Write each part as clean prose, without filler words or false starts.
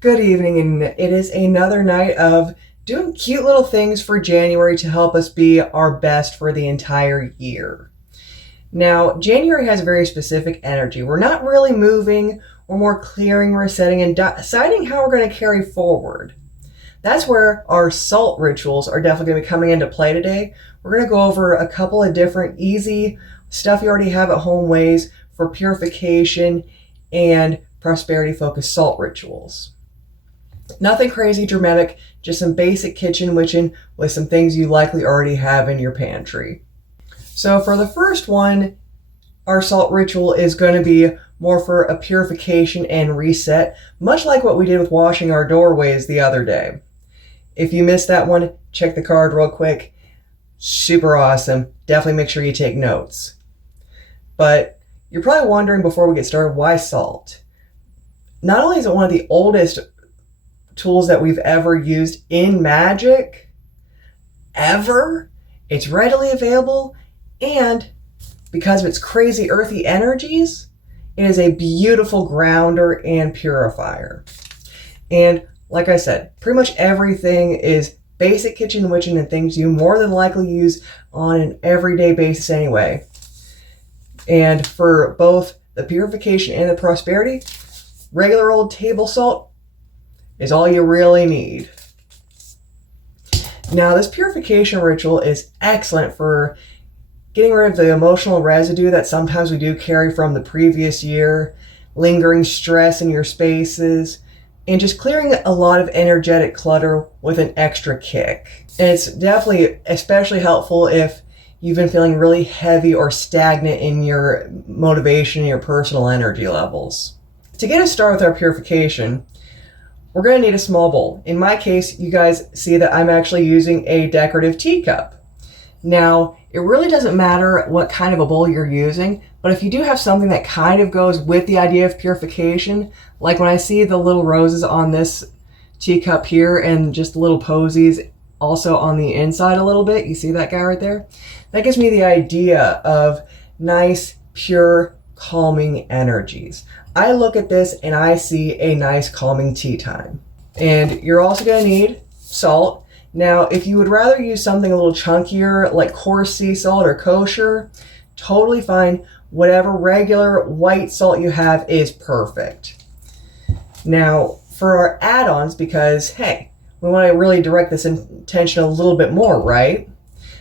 Good evening, and it is another night of doing cute little things for January to help us be our best for the entire year. Now, January has a very specific energy. We're not really moving, we're more clearing, resetting, and deciding how we're going to carry forward. That's where our salt rituals are definitely going to be coming into play today. We're going to go over a couple of different easy stuff you already have at home ways for purification and prosperity focused salt rituals. Nothing crazy dramatic, just some basic kitchen witching with some things you likely already have in your pantry. So for the first one, our salt ritual is going to be more for a purification and reset, much like what we did with washing our doorways the other day. If you missed that one, check the card real quick. Super awesome. Definitely make sure you take notes. But you're probably wondering before we get started, why salt? Not only is it one of the oldest tools that we've ever used in magic, ever, it's readily available, and because of its crazy earthy energies, it is a beautiful grounder and purifier. And like I said, pretty much everything is basic kitchen witching and things you more than likely use on an everyday basis anyway. And for both the purification and the prosperity, regular old table salt is all you really need. Now, this purification ritual is excellent for getting rid of the emotional residue that sometimes we do carry from the previous year, lingering stress in your spaces, and just clearing a lot of energetic clutter with an extra kick. And it's definitely especially helpful if you've been feeling really heavy or stagnant in your motivation and your personal energy levels. To get us started with our purification, we're going to need a small bowl. In my case, you guys see that I'm actually using a decorative teacup. Now, it really doesn't matter what kind of a bowl you're using, but if you do have something that kind of goes with the idea of purification, like when I see the little roses on this teacup here and just little posies also on the inside a little bit, you see that guy right there? That gives me the idea of nice, pure, calming energies. I look at this and I see a nice calming tea time. And you're also going to need salt. Now, if you would rather use something a little chunkier like coarse sea salt or kosher, totally fine. Whatever regular white salt you have is perfect. Now, for our add-ons, because hey, we want to really direct this intention a little bit more, right?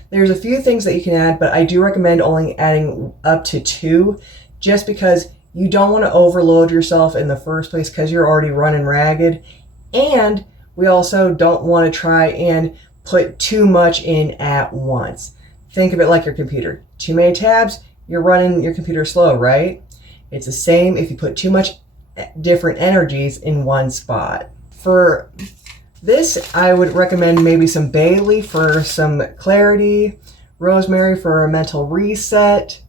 There's a few things that you can add, but I do recommend only adding up to 2, just because you don't want to overload yourself in the first place because you're already running ragged. And we also don't want to try and put too much in at once. Think of it like your computer. Too many tabs, you're running your computer slow, right? It's the same if you put too much different energies in one spot. For this, I would recommend maybe some bay leaf for some clarity, rosemary for a mental reset,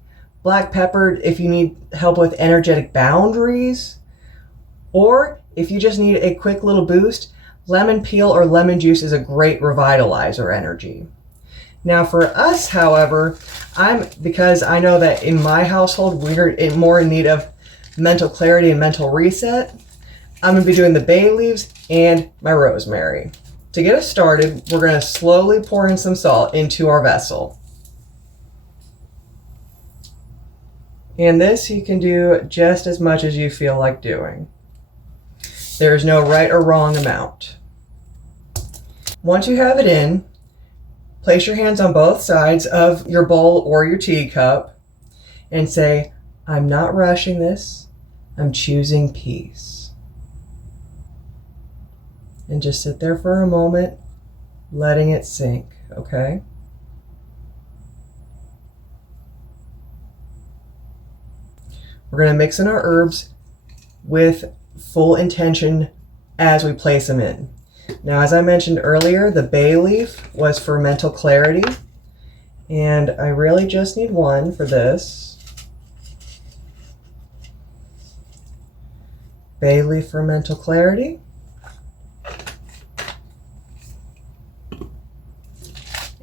black pepper if you need help with energetic boundaries, or if you just need a quick little boost, lemon peel or lemon juice is a great revitalizer energy. Now for us, however, because I know that in my household we're more in need of mental clarity and mental reset, I'm going to be doing the bay leaves and my rosemary. To get us started, we're going to slowly pour in some salt into our vessel. And this you can do just as much as you feel like doing. There is no right or wrong amount. Once you have it in, place your hands on both sides of your bowl or your teacup and say, I'm not rushing this, I'm choosing peace. And just sit there for a moment, letting it sink, okay? We're going to mix in our herbs with full intention as we place them in. Now, as I mentioned earlier, the bay leaf was for mental clarity, and I really just need 1 for this. Bay leaf for mental clarity.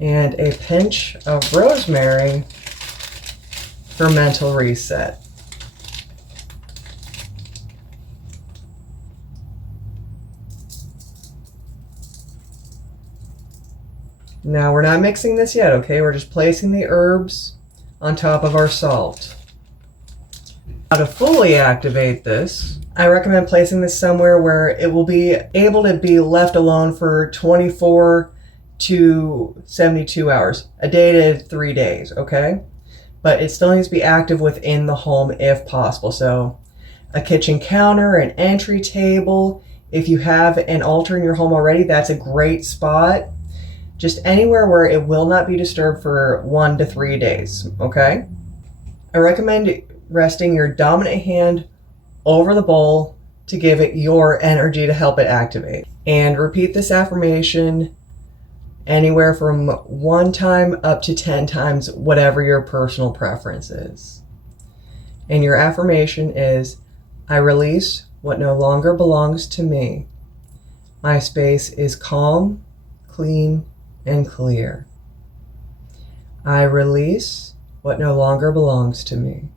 And a pinch of rosemary for mental reset. Now we're not mixing this yet, okay? We're just placing the herbs on top of our salt. Now to fully activate this, I recommend placing this somewhere where it will be able to be left alone for 24 to 72 hours, a day to 3 days, okay? But it still needs to be active within the home if possible. So a kitchen counter, an entry table. If you have an altar in your home already, that's a great spot. Just anywhere where it will not be disturbed for 1 to 3 days, okay? I recommend resting your dominant hand over the bowl to give it your energy to help it activate. And repeat this affirmation anywhere from 1 time up to 10 times, whatever your personal preference is. And your affirmation is, I release what no longer belongs to me. My space is calm, clean, and clear. I release what no longer belongs to me.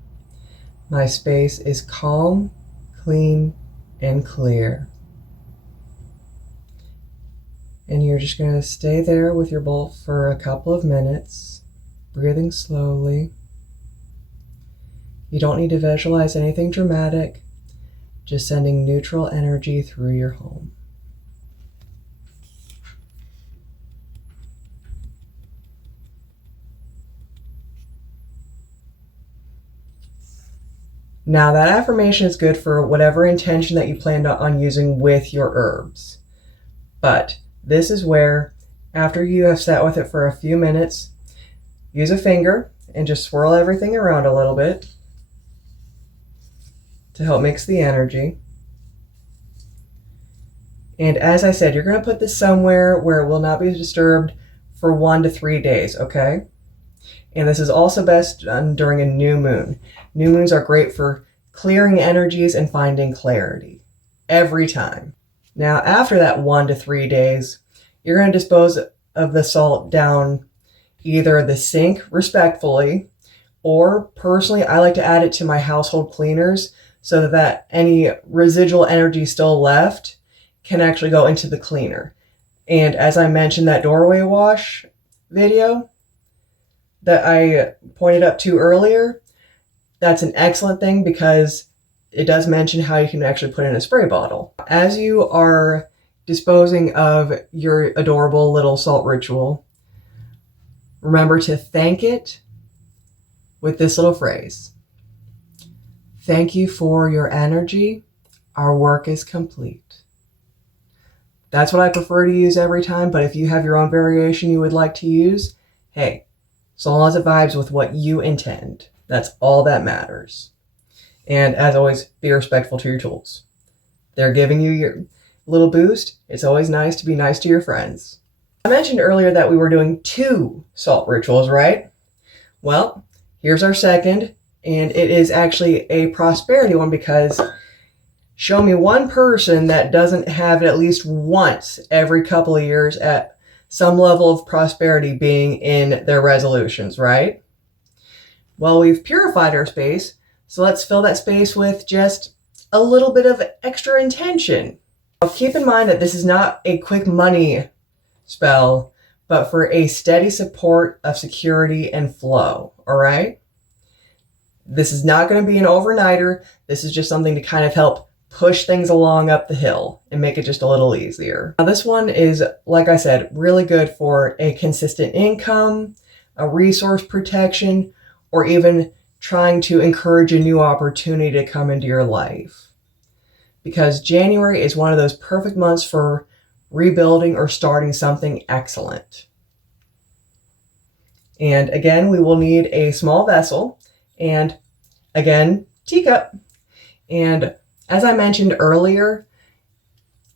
My space is calm, clean, and clear. And you're just going to stay there with your bowl for a couple of minutes, breathing slowly. You don't need to visualize anything dramatic, just sending neutral energy through your home. Now that affirmation is good for whatever intention that you planned on using with your herbs. But this is where, after you have sat with it for a few minutes, use a finger and just swirl everything around a little bit to help mix the energy. And as I said, you're going to put this somewhere where it will not be disturbed for 1 to 3 days, okay? And this is also best done during a new moon. New moons are great for clearing energies and finding clarity every time. Now, after that 1 to 3 days, you're going to dispose of the salt down either the sink respectfully, or personally, I like to add it to my household cleaners so that any residual energy still left can actually go into the cleaner. And as I mentioned, that doorway wash video that I pointed up to earlier, that's an excellent thing because it does mention how you can actually put in a spray bottle. As you are disposing of your adorable little salt ritual, remember to thank it with this little phrase. Thank you for your energy. Our work is complete. That's what I prefer to use every time, but if you have your own variation you would like to use, hey, so long as it vibes with what you intend, that's all that matters. And as always, be respectful to your tools. They're giving you your little boost. It's always nice to be nice to your friends. I mentioned earlier that we were doing 2 salt rituals, right? Well, here's our second, and it is actually a prosperity one because show me one person that doesn't have it at least once every couple of years at some level of prosperity being in their resolutions, right? Well, we've purified our space, so let's fill that space with just a little bit of extra intention. Now, keep in mind that this is not a quick money spell, but for a steady support of security and flow, all right? This is not going to be an overnighter. This is just something to kind of help push things along up the hill and make it just a little easier. Now this one is, like I said, really good for a consistent income, a resource protection, or even trying to encourage a new opportunity to come into your life. Because January is one of those perfect months for rebuilding or starting something excellent. And again, we will need a small vessel and again, teacup. And as I mentioned earlier,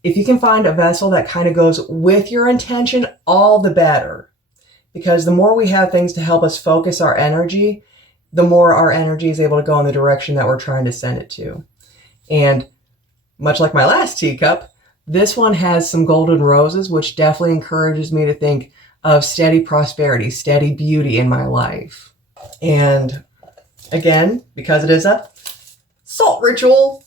if you can find a vessel that kind of goes with your intention, all the better. Because the more we have things to help us focus our energy, the more our energy is able to go in the direction that we're trying to send it to. And much like my last teacup, this one has some golden roses, which definitely encourages me to think of steady prosperity, steady beauty in my life. And again, because it is a salt ritual,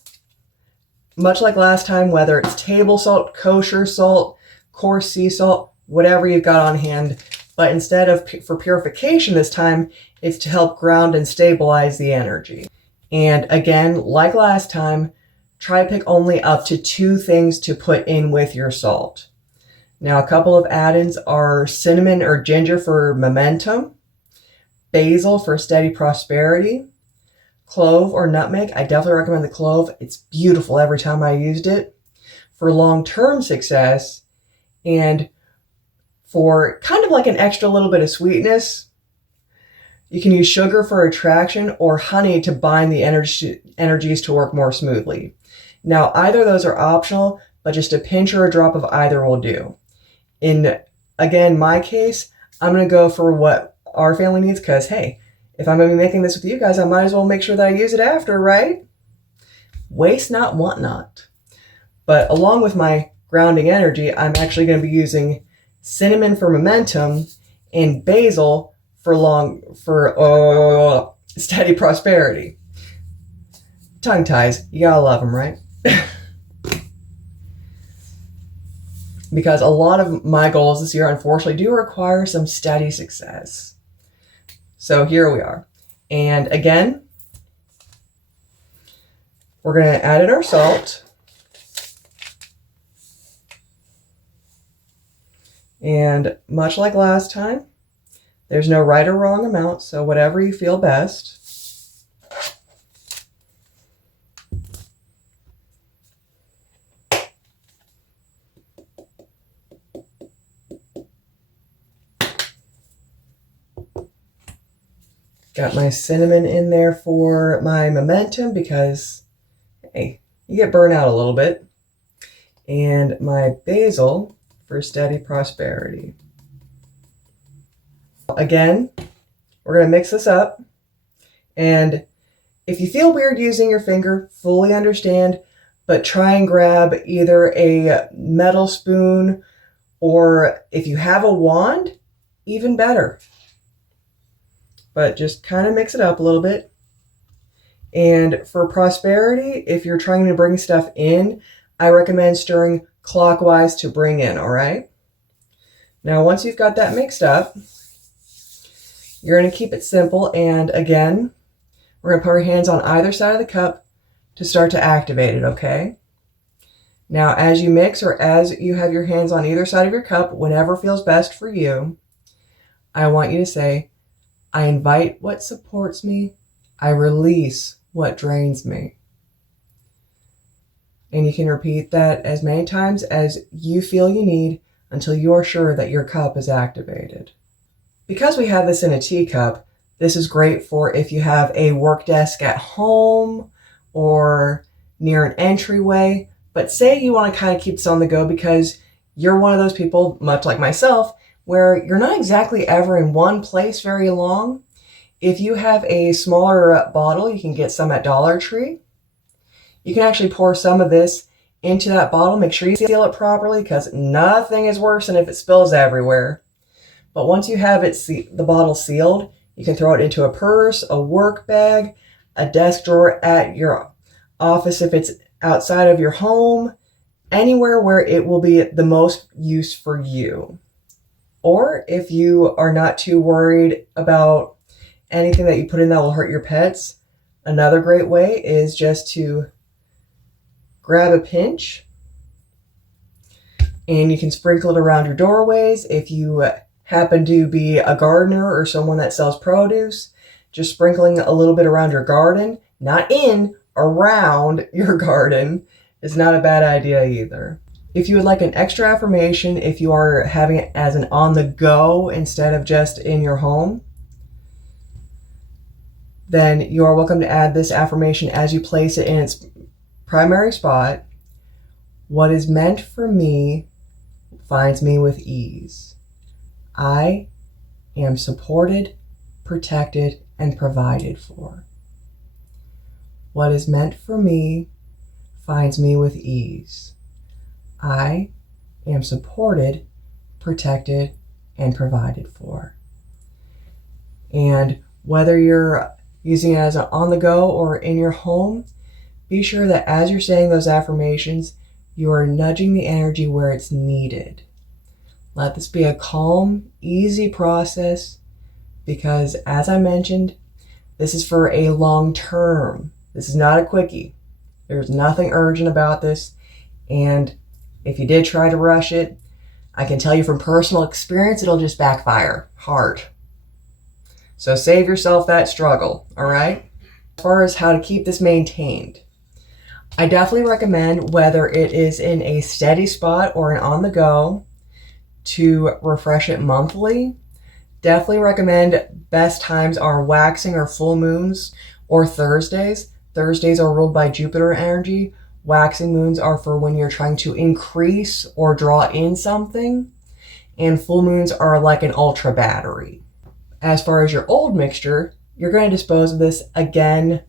much like last time, whether it's table salt, kosher salt, coarse sea salt, whatever you've got on hand, But instead of for purification this time, it's to help ground and stabilize the energy. And again, like last time, try to pick only up to 2 things to put in with your salt. Now, a couple of add-ins are cinnamon or ginger for momentum, basil for steady prosperity, clove or nutmeg. I definitely recommend the clove. It's beautiful every time I used it for long-term success, and for kind of like an extra little bit of sweetness, you can use sugar for attraction or honey to bind the energies to work more smoothly. Now, either of those are optional, but just a pinch or a drop of either will do. In, again, my case, I'm going to go for what our family needs because, hey, if I'm going to be making this with you guys, I might as well make sure that I use it after, right? Waste not, want not. But along with my grounding energy, I'm actually going to be using cinnamon for momentum and basil for steady prosperity. Tongue ties, you gotta love them, right? Because a lot of my goals this year, unfortunately, do require some steady success. So here we are. And again, we're going to add in our salt. And much like last time, there's no right or wrong amount, so whatever you feel best. Got my cinnamon in there for my momentum because, hey, you get burnt out a little bit. And my basil for steady prosperity. Again, we're going to mix this up. And if you feel weird using your finger, fully understand, but try and grab either a metal spoon or if you have a wand, even better. But just kind of mix it up a little bit. And for prosperity, if you're trying to bring stuff in, I recommend stirring clockwise to bring in, all right? Now, once you've got that mixed up, you're going to keep it simple. And again, we're going to put our hands on either side of the cup to start to activate it, okay? Now, as you mix or as you have your hands on either side of your cup, whenever feels best for you, I want you to say, I invite what supports me. I release what drains me. And you can repeat that as many times as you feel you need until you are sure that your cup is activated. Because we have this in a teacup, this is great for if you have a work desk at home or near an entryway. But say you want to kind of keep this on the go because you're one of those people, much like myself, where you're not exactly ever in one place very long. If you have a smaller bottle, you can get some at Dollar Tree. You can actually pour some of this into that bottle. Make sure you seal it properly because nothing is worse than if it spills everywhere. But once you have the bottle sealed, you can throw it into a purse, a work bag, a desk drawer at your office if it's outside of your home, anywhere where it will be the most use for you. Or if you are not too worried about anything that you put in that will hurt your pets, another great way is just to grab a pinch and you can sprinkle it around your doorways. If you happen to be a gardener or someone that sells produce, just sprinkling a little bit around your garden, not in, around your garden, is not a bad idea either. If you would like an extra affirmation, if you are having it as an on the go instead of just in your home, then you are welcome to add this affirmation as you place it in its primary spot. What is meant for me finds me with ease. I am supported, protected, and provided for. What is meant for me finds me with ease. I am supported, protected, and provided for. And whether you're using it as an on the go or in your home, be sure that as you're saying those affirmations, you are nudging the energy where it's needed. Let this be a calm, easy process because, as I mentioned, this is for a long term. This is not a quickie. There's nothing urgent about this. And if you did try to rush it, I can tell you from personal experience, it'll just backfire hard. So save yourself that struggle, all right? As far as how to keep this maintained, I definitely recommend, whether it is in a steady spot or an on the go, to refresh it monthly. Definitely recommend best times are waxing or full moons or Thursdays. Thursdays are ruled by Jupiter energy. Waxing moons are for when you're trying to increase or draw in something. And full moons are like an ultra battery. As far as your old mixture, you're going to dispose of this again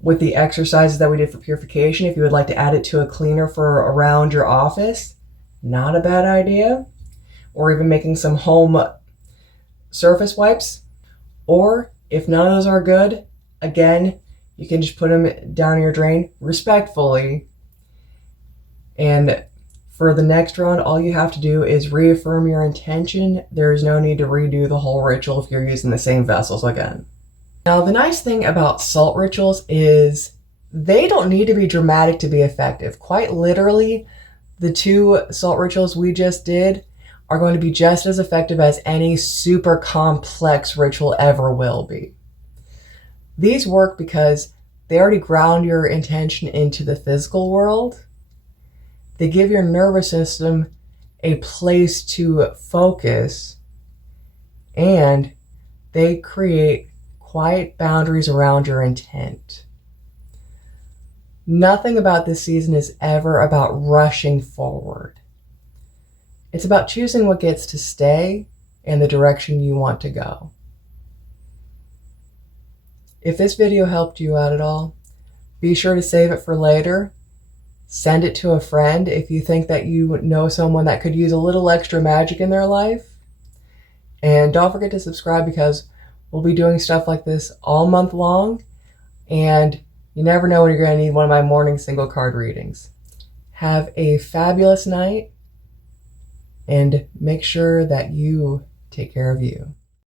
with the exercises that we did for purification. If you would like to add it to a cleaner for around your office, not a bad idea. Or even making some home surface wipes. Or if none of those are good, again, you can just put them down your drain respectfully. And for the next round, all you have to do is reaffirm your intention. There is no need to redo the whole ritual if you're using the same vessels again. Now, the nice thing about salt rituals is they don't need to be dramatic to be effective. Quite literally, the 2 salt rituals we just did are going to be just as effective as any super complex ritual ever will be. These work because they already ground your intention into the physical world. They give your nervous system a place to focus, and they create quiet boundaries around your intent. Nothing about this season is ever about rushing forward. It's about choosing what gets to stay and the direction you want to go. If this video helped you out at all, be sure to save it for later. Send it to a friend if you think that you know someone that could use a little extra magic in their life. And don't forget to subscribe because we'll be doing stuff like this all month long. And you never know when you're going to need one of my morning single card readings. Have a fabulous night and make sure that you take care of you.